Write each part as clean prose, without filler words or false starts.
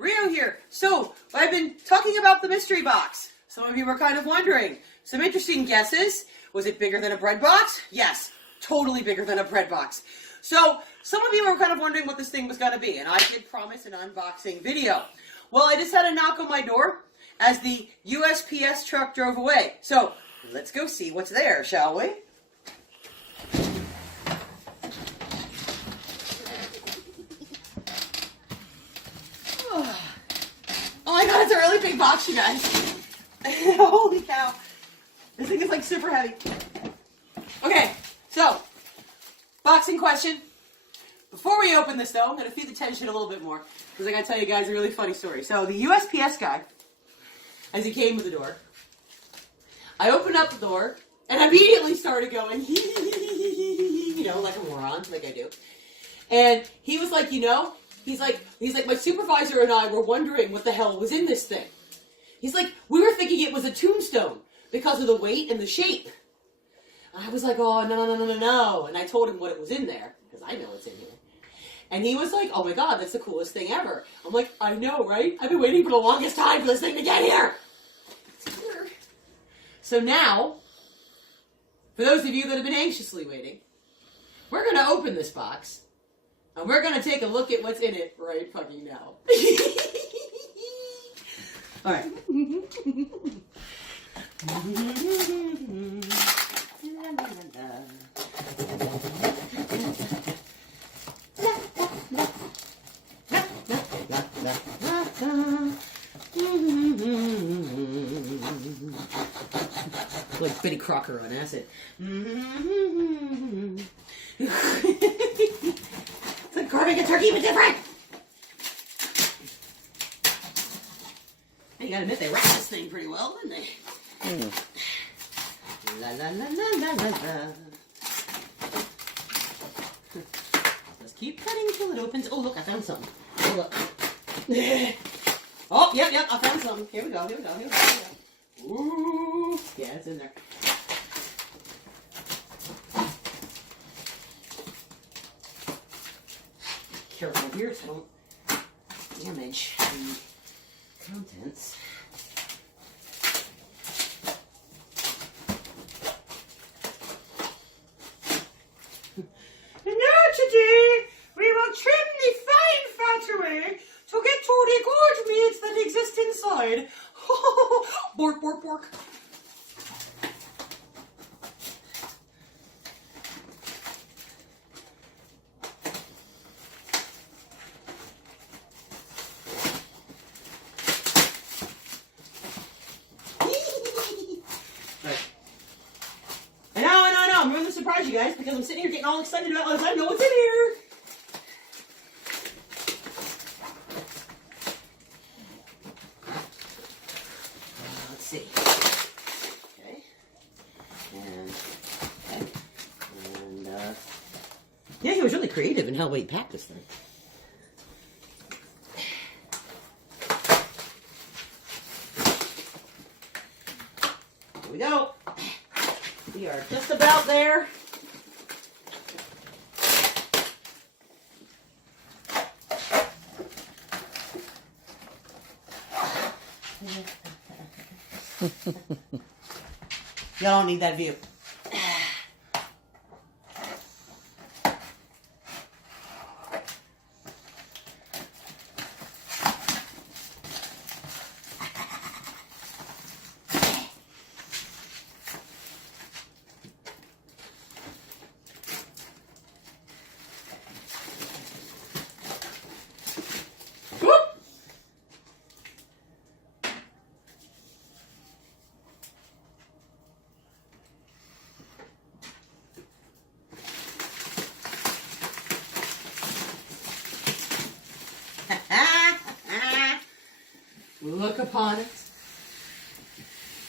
Rio here. So, I've been talking about the mystery box. Some of you were kind of wondering. Some interesting guesses. Was it bigger than a bread box? Yes, totally bigger than a bread box. So, some of you were kind of wondering what this thing was going to be, and I did promise an unboxing video. Well, I just had a knock on my door as the USPS truck drove away. So, let's go see what's there, shall we? Oh my god, it's a really big box, you guys. Holy cow. This thing is like super heavy. Okay, so, boxing question. Before we open this though, I'm going to feed the tension a little bit more, because I got to tell you guys a really funny story. So, the USPS guy, as he came to the door, I opened up the door, and immediately started going, you know, like a moron, like I do. And he was like, you know, he's like, my supervisor and I were wondering what the hell was in this thing. He's like, we were thinking it was a tombstone because of the weight and the shape. And I was like, oh, no. And I told him what it was in there, because I know what's in here. And he was like, oh my god, that's the coolest thing ever. I'm like, I know, right? I've been waiting for the longest time for this thing to get here. It's here. So now, for those of you that have been anxiously waiting, we're going to open this box. And we're going to take a look at what's in it right fucking now. Alright. Like Betty Crocker on acid. It's like carving a turkey, but different! You gotta admit, they wrapped this thing pretty well, didn't they? La la la la la la la. Just keep cutting until it opens. Oh, look, I found something. Oh, look. Oh, yep, I found something. Here we go. Ooh. Yeah, it's in there. Careful here so don't damage the contents. And now today we will trim the fine fat away to get to the good meats that exist inside. Bork, bork, bork. I'm going to surprise you guys because I'm sitting here getting all excited about this. I know what's in here. Let's see. Okay. And yeah, he was really creative in how he packed this thing. Here we go. We are just about there. Y'all don't need that view. Look upon it.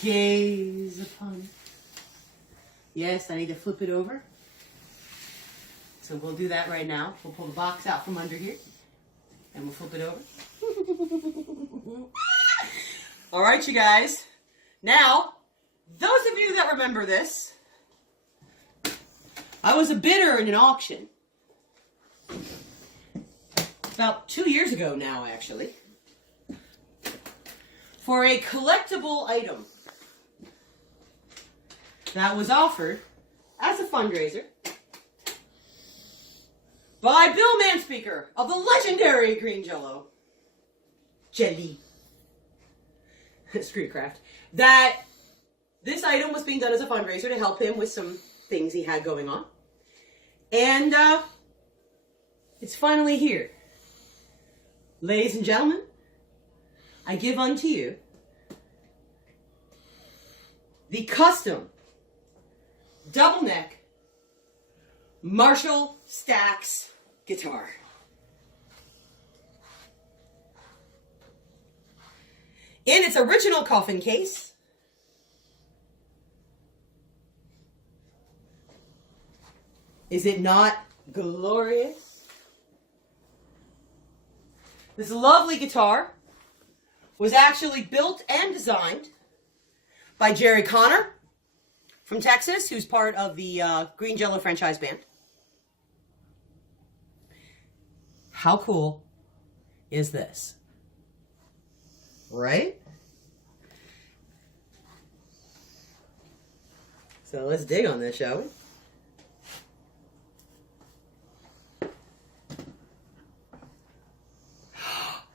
Gaze upon it. Yes, I need to flip it over. So we'll do that right now. We'll pull the box out from under here. And we'll flip it over. Alright, you guys. Now, those of you that remember this, I was a bidder in an auction. About 2 years ago now, actually. for a collectible item that was offered as a fundraiser by Bill Manspeaker of the legendary Green Jello. Jelly. Screwcraft. That this item was being done as a fundraiser to help him with some things he had going on. And it's finally here. Ladies and gentlemen, I give unto you the custom double neck Marshall Stax guitar. In its original coffin case, is it not glorious? This lovely guitar was actually built and designed by Jerry Connor from Texas, who's part of the Green Jello franchise band. How cool is this? Right? So let's dig on this, shall we?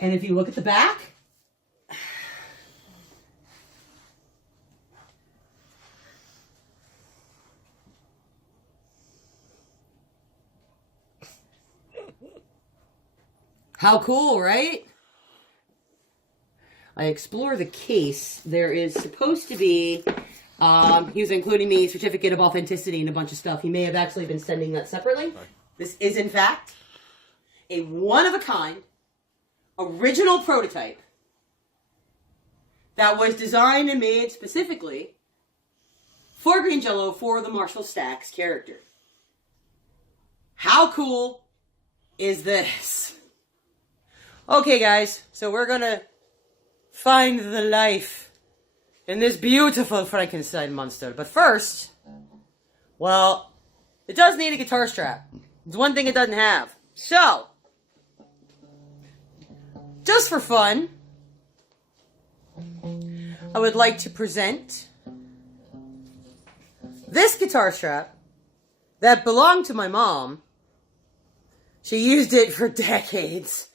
And if you look at the back, how cool, right? I explore the case. There is supposed to be, he was including me, certificate of authenticity and a bunch of stuff. He may have actually been sending that separately. This is, in fact, a one-of-a-kind, original prototype that was designed and made specifically for Green Jello for the Marshall Stax character. How cool is this? Okay, guys, so we're gonna find the life in this beautiful Frankenstein monster. But first, well, it does need a guitar strap. It's one thing it doesn't have. So, just for fun, I would like to present this guitar strap that belonged to my mom. She used it for decades.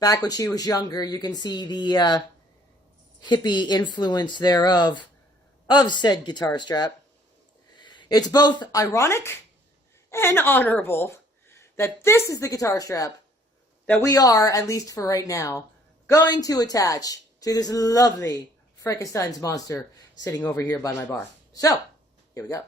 Back when she was younger, you can see the hippie influence thereof of said guitar strap. It's both ironic and honorable that this is the guitar strap that we are, at least for right now, going to attach to this lovely Frankenstein's monster sitting over here by my bar. So, here we go.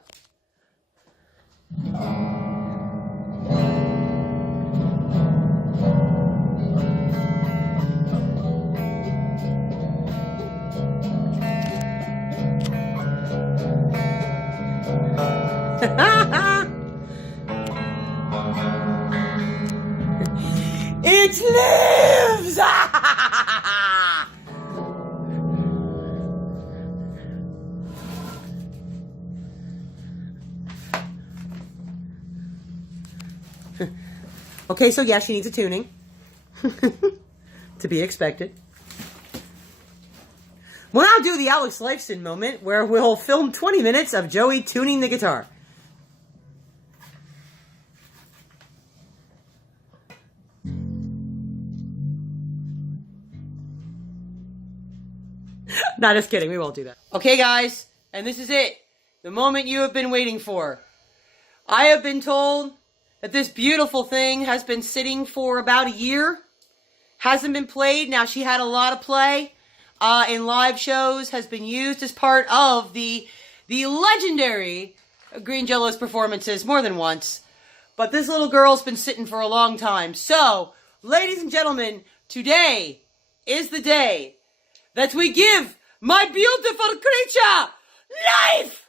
It lives! Okay, so yeah, she needs a tuning. To be expected. We'll now do the Alex Lifeson moment, where we'll film 20 minutes of Joey tuning the guitar. Nah, just kidding. We won't do that. Okay, guys, and this is it. The moment you have been waiting for. I have been told that this beautiful thing has been sitting for about a year. Hasn't been played. Now, she had a lot of play in live shows. Has been used as part of the legendary Green Jello's performances more than once. But this little girl's been sitting for a long time. So, ladies and gentlemen, today is the day that we give my beautiful creature life!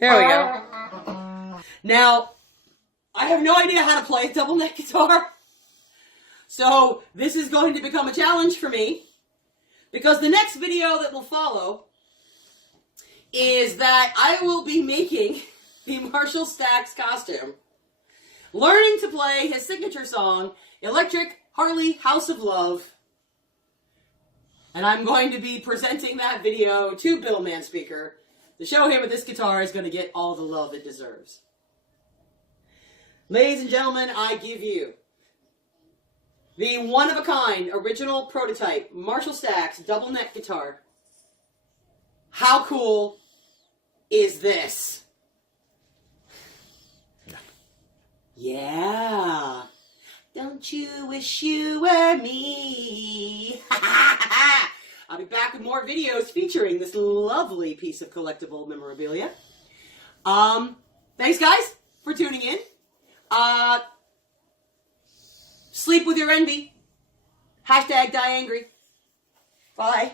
There we go. Now, I have no idea how to play a double neck guitar. So, this is going to become a challenge for me. Because the next video that will follow is that I will be making the Marshall Stacks costume. Learning to play his signature song, Electric Harley House of Love. And I'm going to be presenting that video to Bill Manspeaker to show him that this guitar is going to get all the love it deserves. Ladies and gentlemen, I give you the one-of-a-kind original prototype Marshall Stacks double neck guitar. How cool is this? Yeah. Don't you wish you were me? I'll be back with more videos featuring this lovely piece of collectible memorabilia. Thanks, guys, for tuning in. Sleep with your envy. #DieAngry. Bye.